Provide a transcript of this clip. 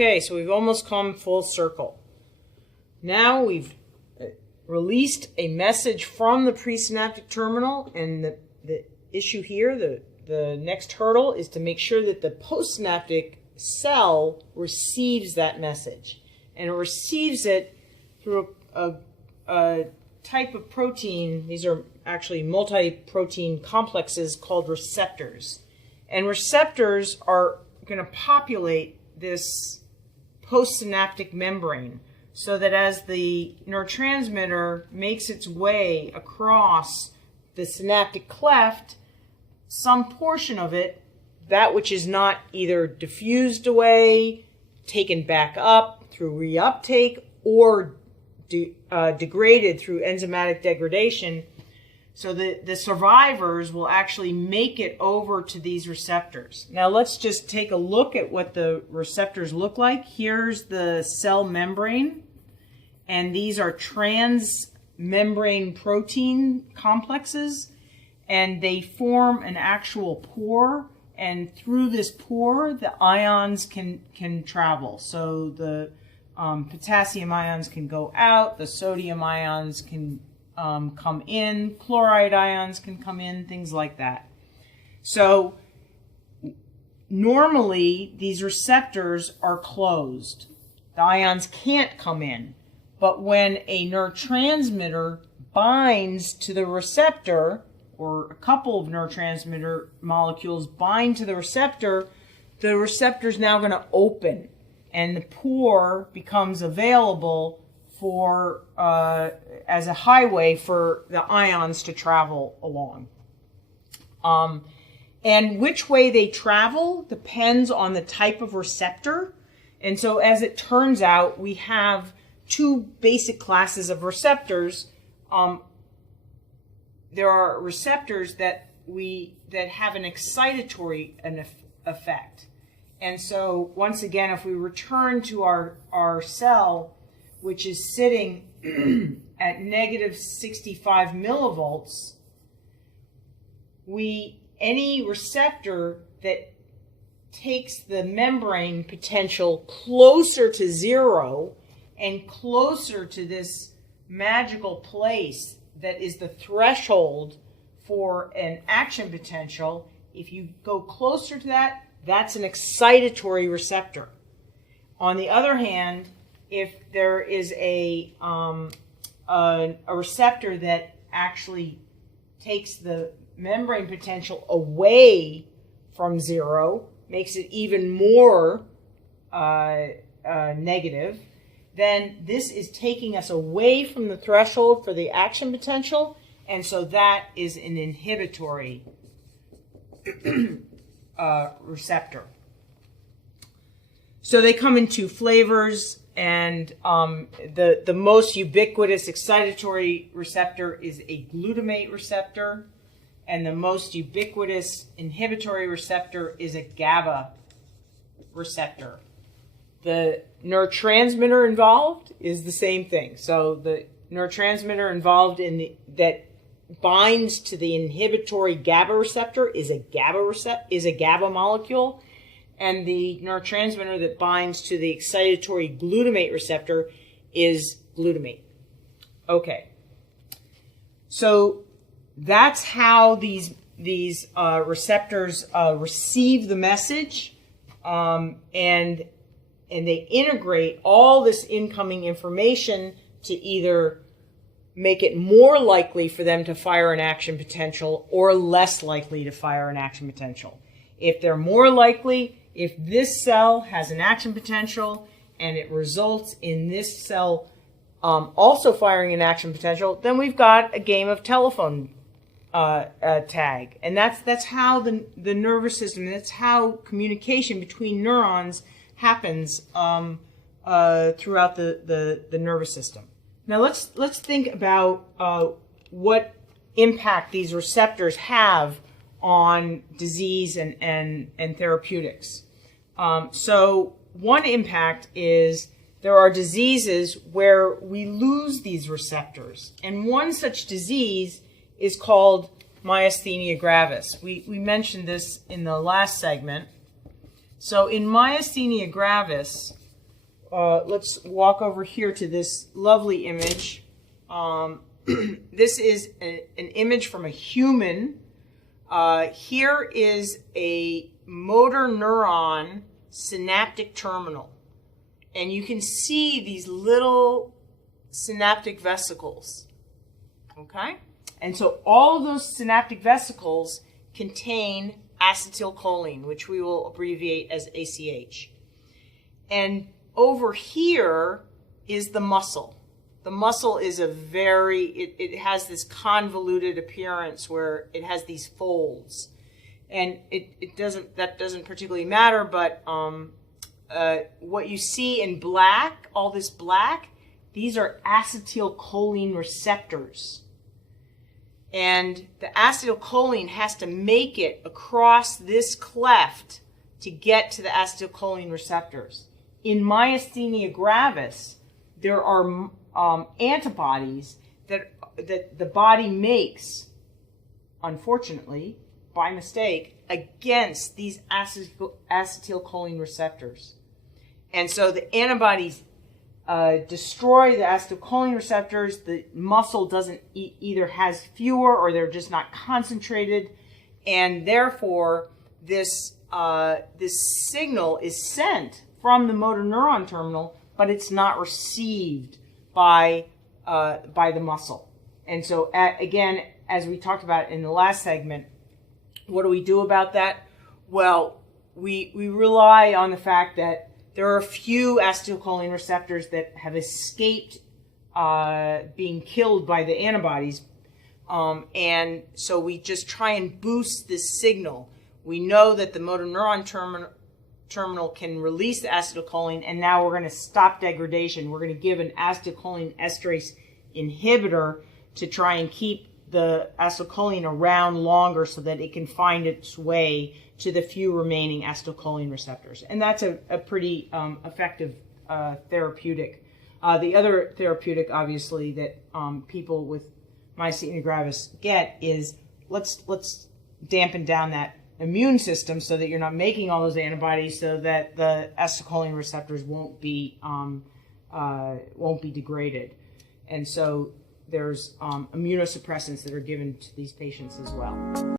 Okay, so we've almost come full circle. Now we've released a message from the presynaptic terminal, and the issue here, the next hurdle, is to make sure that the postsynaptic cell receives that message. And it receives it through a type of protein. These are actually multi-protein complexes called receptors. And receptors are going to populate this postsynaptic membrane so that as the neurotransmitter makes its way across the synaptic cleft, some portion of it, that which is not either diffused away, taken back up through reuptake, or degraded through enzymatic degradation, so the survivors will actually make it over to these receptors. Now let's just take a look at what the receptors look like. Here's the cell membrane, and these are transmembrane protein complexes, and they form an actual pore, and through this pore the ions can travel. So the potassium ions can go out, the sodium ions can come in, chloride ions can come in, things like that. So normally these receptors are closed. The ions can't come in. But when a neurotransmitter binds to the receptor, or a couple of neurotransmitter molecules bind to the receptor is now going to open, and the pore becomes available for as a highway for the ions to travel along. And which way they travel depends on the type of receptor. And so as it turns out, we have two basic classes of receptors. There are receptors that have an excitatory effect. And so once again, if we return to our cell, which is sitting at negative 65 millivolts, any receptor that takes the membrane potential closer to zero and closer to this magical place that is the threshold for an action potential, if you go closer to that, that's an excitatory receptor. On the other hand, if there is a receptor that actually takes the membrane potential away from zero, makes it even more negative, then this is taking us away from the threshold for the action potential, and so that is an inhibitory receptor. So they come in two flavors, and the most ubiquitous excitatory receptor is a glutamate receptor, and the most ubiquitous inhibitory receptor is a GABA receptor. The neurotransmitter involved is the same thing. So the neurotransmitter involved that binds to the inhibitory GABA receptor is a GABA molecule, and the neurotransmitter that binds to the excitatory glutamate receptor is glutamate. Okay, so that's how these receptors receive the message, and they integrate all this incoming information to either make it more likely for them to fire an action potential or less likely to fire an action potential. If they're more likely, if this cell has an action potential and it results in this cell also firing an action potential, then we've got a game of telephone tag. And that's how the nervous system, that's how communication between neurons happens throughout the nervous system. Now let's think about what impact these receptors have on disease and therapeutics. So one impact is there are diseases where we lose these receptors, and one such disease is called myasthenia gravis. We mentioned this in the last segment. So in myasthenia gravis, let's walk over here to this lovely image. This is an image from a human. Here is a motor neuron synaptic terminal. And you can see these little synaptic vesicles. Okay? And so all of those synaptic vesicles contain acetylcholine, which we will abbreviate as ACH. And over here is the muscle. The muscle is it has this convoluted appearance where it has these folds. And that doesn't particularly matter, but what you see in black, all this black, these are acetylcholine receptors. And the acetylcholine has to make it across this cleft to get to the acetylcholine receptors. In myasthenia gravis, there are antibodies that the body makes, unfortunately, by mistake, against these acetylcholine receptors. And so the antibodies destroy the acetylcholine receptors. The muscle doesn't either has fewer or they're just not concentrated, and therefore this signal is sent from the motor neuron terminal, but it's not received by the muscle. And so again, as we talked about in the last segment, what do we do about that? Well, we rely on the fact that there are a few acetylcholine receptors that have escaped being killed by the antibodies. And so we just try and boost this signal. We know that the motor neuron terminal can release the acetylcholine, and now we're going to stop degradation. We're going to give an acetylcholine esterase inhibitor to try and keep the acetylcholine around longer so that it can find its way to the few remaining acetylcholine receptors. And that's a pretty effective therapeutic. The other therapeutic, obviously, that people with myasthenia gravis get is let's dampen down that immune system so that you're not making all those antibodies, so that the acetylcholine receptors won't be degraded. And so there's immunosuppressants that are given to these patients as well.